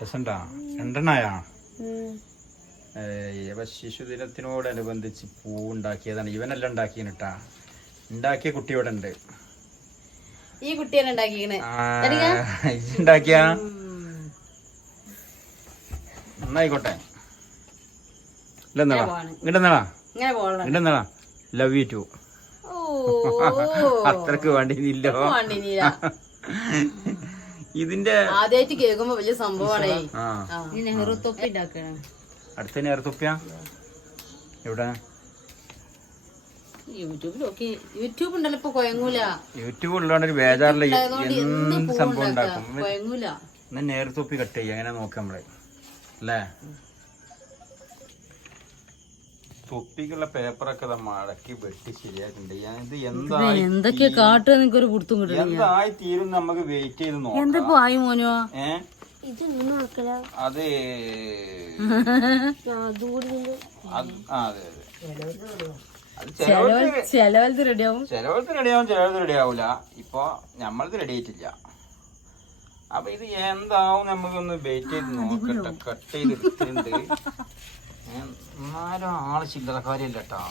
രസണ്ടാ? രണ്ടെണ്ണായാ? ശിശുദിനത്തിനോടനുബന്ധിച്ച് പൂ ഉണ്ടാക്കിയതാണ്. ഇവനെല്ലാം ഉണ്ടാക്കിയട്ടാ. ഉണ്ടാക്കിയ കുട്ടി ഇവിടെ ഉണ്ട്. ഈ കുട്ടിയാണ് ഉണ്ടാക്കിയ നന്നായിക്കോട്ടെ. ഇങ്ങോട്ടെന്നാളാ ലവ് യു ടു. അത്രക്ക് വേണ്ടിയില്ലോ. ഇതിന്റെ ആദ്യമായിട്ട് കേൾക്കുമ്പോ വലിയ സംഭവമാണ്. നെഹ്റു തൊപ്പി ഉണ്ടാക്കണം. അടുത്ത നെഹ്റു തൊപ്പിയാ എവിടെ? യൂട്യൂബ് ഉണ്ടല്ലോ ഇപ്പൊ. കൊയങ്ങൂല. യൂട്യൂബ് ഉള്ളതുകൊണ്ട് ഒരു ബേജാറില്ല. എന്ത് സംഭവം ഉണ്ടാക്കും. നെഹ്റു തൊപ്പി കട്ട് ചെയ്യ. അങ്ങനെ നോക്കാം നമ്മള് അല്ലേ? തൊപ്പിക്കുള്ള പേപ്പറൊക്കെ മടക്കി വെട്ടി ശരിയാക്കിണ്ട്. ഇത് എന്തൊക്കെ കാട്ടുക നിനക്കൊരു പുറത്തും കിട്ടും. എന്തായി തീരും നമുക്ക് വെയിറ്റ് ചെയ്ത് നോക്കാം. എന്തിപ്പോ ആയി മോനോ? അത് ചെലവലത്ത് റെഡിയാവും, ചിലവർക്ക് റെഡിയാവൂല. ഇപ്പൊ ഞമ്മളത് റെഡി ആയിട്ടില്ല. അപ്പൊ ഇത് എന്താവും നമുക്കൊന്ന് വെയിറ്റ് ചെയ്ത് നോക്കട്ടെ. കട്ട് ചെയ്ത് എടുത്തിട്ടുണ്ട്. എന്നാലും ആള് ചില്ലറക്കാരിയല്ല കേട്ടാ.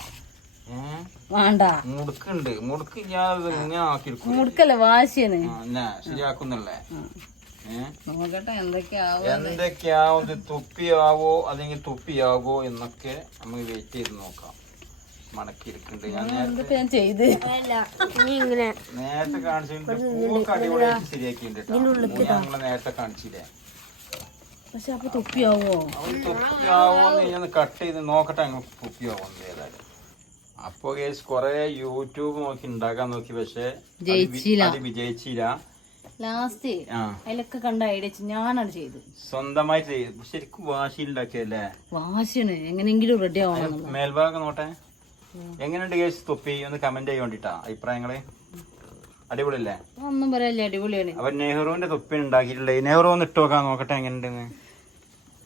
മുടുക്കുണ്ട്. മുടുക്കില്ലാതെ ഇങ്ങനെ ആക്കിയെടുക്കും. മുടുക്കല്ല, വാശിയാണ്. ശരിയാക്കുന്നല്ലേ? നോക്കട്ടെ എന്തൊക്കെയാവും. തൊപ്പിയാവോ അല്ലെങ്കിൽ തൊപ്പിയാവോ എന്നൊക്കെ നമുക്ക് വെയിറ്റ് ചെയ്ത് നോക്കാം. മടക്കിയിരിക്കുന്നുണ്ട്. ഞാൻ നേരത്തെ കാണിച്ചിട്ടുണ്ട്. പൂവൊക്കെ അടിപൊളിയായിട്ട് ശരിയാക്കിയിട്ടുണ്ട്. നമ്മള് നേരത്തെ കാണിച്ചില്ലേ? തൊപ്പിയാവോന്ന് ഞാൻ കട്ട് ചെയ്ത് നോക്കട്ടെ. അങ്ങനെ തൊപ്പിയാവോന്ന് ഏതായാലും. അപ്പൊ കൊറേ യൂട്യൂബ് നോക്കി ഉണ്ടാക്കാൻ നോക്കി. പക്ഷെ അത് വിജയിച്ചില്ല. ലാസ്റ്റ് അതിലൊക്കെ കണ്ട ഐഡിയ ഞാനാണ് ചെയ്ത് സ്വന്തമായി ചെയ്ത്. ശരിക്കും വാശിയിലുണ്ടാക്കിയല്ലേ? വാശിയാണ്. എങ്ങനെയെങ്കിലും റെഡി ആവണം. മേൽഭാഗം നോട്ടെ. എങ്ങനെയുണ്ട് കേസ് തൊപ്പി? ഒന്ന് കമന്റ് ചെയ്യോണ്ടിട്ടാ അഭിപ്രായങ്ങള്. അടിപൊളിയല്ലേ? ഒന്നും പറയല്ലേ, അടിപൊളിയാണ്. അപ്പൊ നെഹ്റുവിന്റെ തൊപ്പി ഉണ്ടാക്കിയിട്ടില്ലേ? നെഹ്റു ഒന്ന് ഇട്ട് നോക്കാൻ നോക്കട്ടെ എങ്ങനെയുണ്ടെന്ന്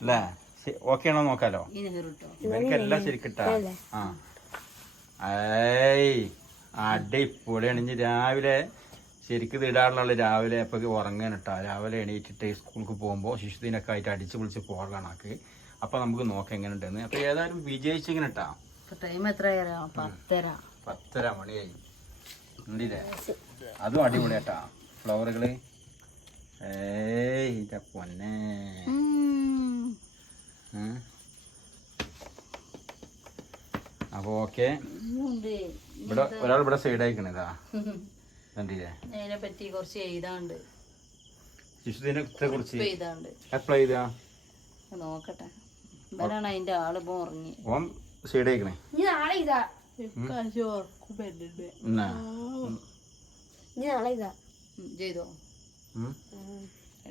അല്ലേ? ഓക്കെ ആണോ നോക്കാലോ? ഇവർക്കെല്ലാം ശരിക്കിട്ടാ. അടിപൊളിയാണ്. ഇനി രാവിലെ ശരിക്കും ഇടാറുള്ള രാവിലെ അപ്പൊ ഉറങ്ങാനിട്ടാ. രാവിലെ എണീറ്റിട്ട് സ്കൂൾക്ക് പോകുമ്പോ ശിശുദിനൊക്കെ ആയിട്ട് അടിച്ചു പൊളിച്ച് പോകാനാണ്. അപ്പൊ നമുക്ക് നോക്കാം എങ്ങനെയുണ്ടെന്ന്. അപ്പൊ ഏതായാലും വിജയിച്ചിങ്ങനെ ഇട്ടാ. ടൈം എത്രയാ? 10:30 മണിയായി. ഉണ്ടില്ലേ? അതും അടിപൊളിയാട്ടാ. ഫ്ലവറുകള്. ഇന്റെ പൊന്നെ. അപ്പൊ ഓക്കെ. ഇവിടെ ഒരാൾ ഇവിടെ സൈഡ് ആയിക്കണതാ. കണ്ടില്ലേ? അതിനെ പറ്റി കുറച്ച് എഴുതാണ്ട്. ശിശുദിനത്തെ കുറിച്ച് എഴുതാണ്ട്. എപ്പോഴാ എഴുതാ? നോക്കട്ടെ. ഇവരാണ് അതിന്റെ ആള് ഉറങ്ങി. ഓൻ സൈഡ് ആയിക്കണേ. ചെയ്തോ?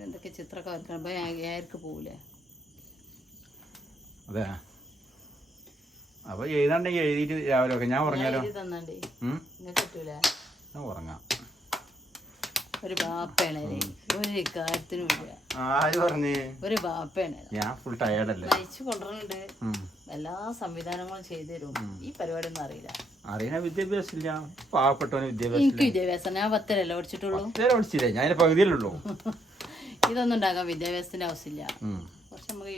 എന്തൊക്കെ ചിത്രമൊക്കെ വരക്കണം. ഏർക്ക് പോവൂലേ? അതെ. അപ്പൊ എഴുതാണ്ടെങ്കിൽ എഴുതിട്ട് രാവിലെ ഒക്കെ ഞാൻ ഉറങ്ങാലോ? തന്നാണ്ടേ കിട്ടൂല. ഞാൻ ഉറങ്ങാം. ഒരു ബാപ്പയാണ്. ഒരു കാര്യത്തിനും ഇല്ല. ആര് പറഞ്ഞേ? ഒരു ബാപ്പയാണ്. ഞാൻ ഫുൾ ടയേർഡല്ലേ? നയിച്ചു കൊണ്ടുവരുന്നുണ്ട്. എല്ലാ സംവിധാനങ്ങളും ചെയ്തു തരും. ഈ പരിപാടി ഒന്നും അറിയില്ല. അറിയാൻ വിദ്യാഭ്യാസം ഇല്ല. പാവപ്പെട്ടവന് വിദ്യാഭ്യാസം. എനിക്ക് വിദ്യാഭ്യാസം. ഞാൻ 10 പഠിച്ചിട്ടുള്ളൂ. പഠിച്ചില്ലേ? ഞാൻ പകുതിയല്ലുള്ളൂ. ഇതൊന്നും ഉണ്ടാക്കാൻ വിദ്യാഭ്യാസത്തിന്റെ ആവശ്യമില്ല. കുറച്ച് നമുക്ക്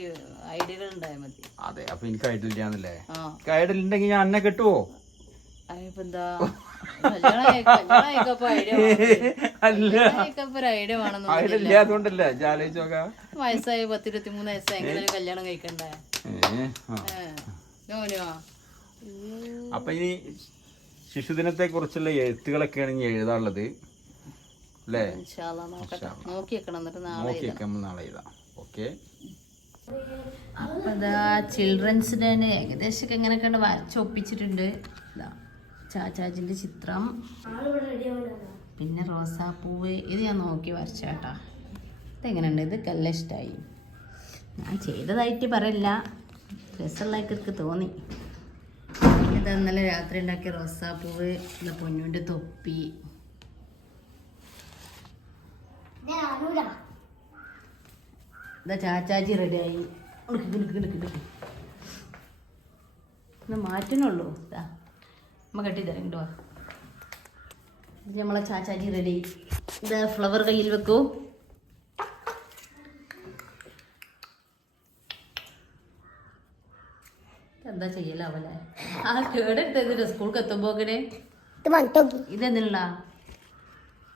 ഐഡിയകൾ ഉണ്ടായാൽ മതി. അതെ. അപ്പൊ എനിക്ക് ഐഡിയ ഇല്ലാന്നല്ലേ? ഐഡിയ ഉണ്ടെങ്കിൽ ഞാൻ അന്നെ കിട്ടുവോ? അതിപ്പോ എന്താ? വയസ്സായി 10-23 വയസ്സായി എങ്ങനെ കല്യാണം കഴിക്കണ്ടേ? അപ്പൊ ഇനി ശിശുദിനത്തെ കുറിച്ചുള്ള എഴുത്തുകളൊക്കെയാണ് ഇനി എഴുതാനുള്ളത് അല്ലേ? നോക്കിയേക്കാം. നാളെ എഴുതാം. ഓക്കെ. അപ്പൊ ചിൽഡ്രൻസ് ഡേ ഏകദേശം എങ്ങനെയൊക്കെ വരച്ചൊപ്പിച്ചിട്ടുണ്ട്. ചാച്ചാജിന്റെ ചിത്രം, പിന്നെ റോസാപ്പൂവ്. ഇത് ഞാൻ നോക്കി വരച്ചാട്ടാ. ഇതെങ്ങനെയുണ്ട്? ഇത് എല്ലാം ഇഷ്ടമായി. ഞാൻ ചെയ്തതായിട്ട് പറയില്ല, രസമുള്ളതായിട്ട് എനിക്ക് തോന്നി. ഇത് ഇന്നലെ രാത്രി ഉണ്ടാക്കിയ റോസാപ്പൂവ്, പിന്നെ പൊന്നുവിൻ്റെ തൊപ്പി. ഇതാ ചാച്ചാജി റെഡിയായി. മാറ്റണുള്ളൂ. ഇതാ നമ്മ കെട്ടി തരാം. കേട്ടോ, ഇത് നമ്മളെ ചാച്ചാജി റെഡി. ഇതാ ഫ്ലവർ കയ്യിൽ വെക്കൂ. എന്താ ചെയ്യലാവല്ലേ ആ കേടെടുത്തത് സ്കൂൾക്ക് എത്തുമ്പോക്കിന് ഇതെന്തിനുള്ള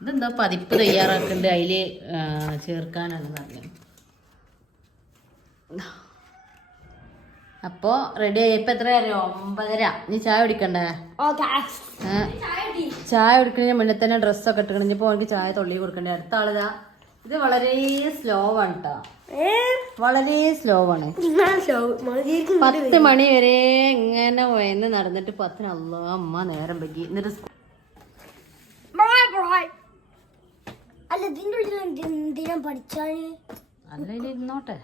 ഇതെന്താ പതിപ്പ് തയ്യാറാക്കണ്ട് അതില് ചേർക്കാനാണ് പറഞ്ഞത്. അപ്പോ റെഡി ആയി. ഇപ്പൊ എത്ര അറിയോ? 9:30. നീ ചായ കുടിക്കണ്ടേ? ചായ കുടിക്കുന്നതിന് മുന്നേ തന്നെ ഡ്രസ്സൊക്കെ ഇട്ടിക്കണം. ഇനിയിപ്പോ എനിക്ക് ചായ തൊള്ളി കൊടുക്കണ്ടേ. അടുത്ത ആളിതാ. ഇത് വളരെ സ്ലോ ആണ് കേട്ടോ, വളരെ സ്ലോ ആണ്. 10 മണി വരെ ഇങ്ങനെ വയന്ന് നടന്നിട്ട് 10 അല്ലോ അമ്മ നേരം പറ്റി. എന്നിട്ട് അല്ല ഇതിന്റെ ഉള്ളിൽ എന്തിനാ പഠിച്ചാല്? അല്ല ഇനി ഇരുന്നോട്ടെ.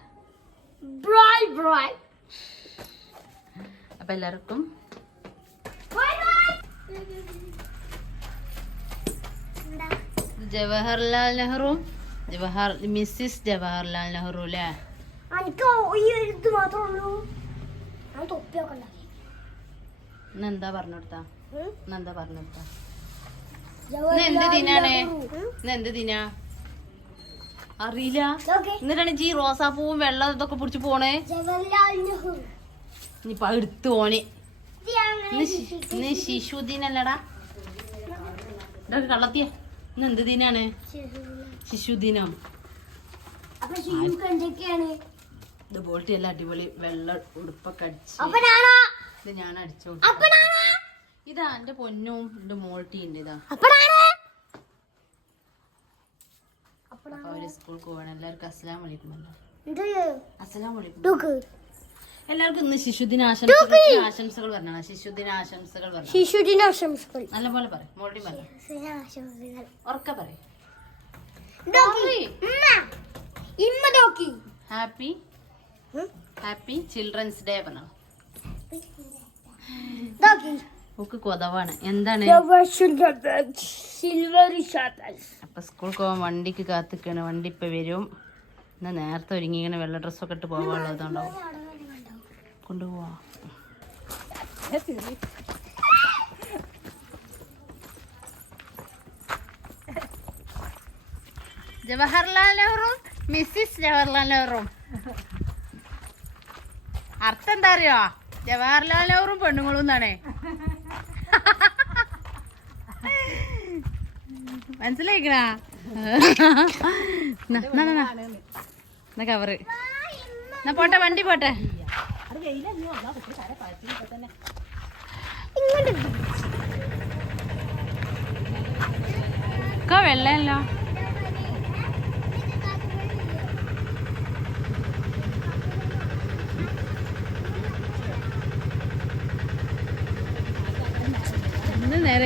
അപ്പൊ എല്ലാവർക്കും ജവഹർലാൽ നെഹ്റു, മിസ്സിസ് ജവഹർലാൽ നെഹ്റു അല്ലേ? എനിക്ക് ഈ ഒരു ഇത് മാത്രമേ ഉള്ളൂ. ഞാൻ തൊപ്പിയൊക്കെ ഉണ്ടാക്കി. ഇന്നെന്താ പറഞ്ഞെടുത്താ? ഇന്നെന്താ പറഞ്ഞെടുത്താ? ഇന്ന് എന്ത് ദിനാണ്? ഇന്ന് എന്ത് ദിനാ അറിയില്ല. എന്നിട്ടാണ് ഈ റോസാപ്പൂവും വെള്ളം ഇതൊക്കെ പിടിച്ച് പോണേ. ജവഹർലാൽ നെഹ്റു ഇനിയിപ്പൊ എടുത്തു പോണേ. ഇന്ന് ശിശുദിനല്ലടാ. ഇതൊക്കെ കള്ളത്തിയ. ഇന്ന് എന്ത് ദിനാണ്? ശിശുദിനം. ഇത് ബോൾട്ടി എല്ലാം അടിപൊളി വെള്ള ഉടുപ്പൊക്കെ അടിച്ച് ഇത് ഞാൻ അടിച്ചോ. ഇതാ എന്റെ പൊന്നും എന്റെ മോൾട്ടി ഉണ്ട്. ഇതാ അപ്പൊ അവര് സ്കൂൾക്ക് പോകണം. എല്ലാവർക്കും അസ്സലാമു അലൈക്കും. അസ്സലാമു അലൈക്കും. എല്ലാവർക്കും ഇന്ന് ആശംസകൾ പറഞ്ഞാണ്. ശിശുദിനാശംസകൾ പറഞ്ഞു. ശിശുദിനാശംസകൾ നല്ലപോലെ പറയും. മോൾട്ടി പറയും. ഉറക്കെ പറയും. ഹാപ്പി ചിൽഡ്രൻസ് ഡേ പറഞ്ഞു. ഒക്കെ കൊതവാണ്. എന്താണ്? അപ്പൊ സ്കൂൾക്ക് പോകാൻ വണ്ടിക്ക് കാത്തിക്കാണ്. വണ്ടി ഇപ്പൊ വരും. എന്നാ നേരത്തെ ഒരുങ്ങി ഇങ്ങനെ വെള്ള ഡ്രസ്സൊക്കെ ഇട്ട് പോകാനുള്ളതുണ്ടാവും. കൊണ്ടുപോവാ. ജവഹർലാൽ നെഹ്റു, മിസ്സിസ് ജവഹർലാൽ നെഹ്റു. അർത്ഥം എന്താ അറിയോ? ജവഹർലാൽ നെഹ്റും പെണ്ണുങ്ങളും എന്നാണ്. മനസ്സിലായിക്കണ? കവറ് എന്നാ പോട്ടെ, വണ്ടി പോട്ടെ. വെള്ളല്ലോ. നേരെ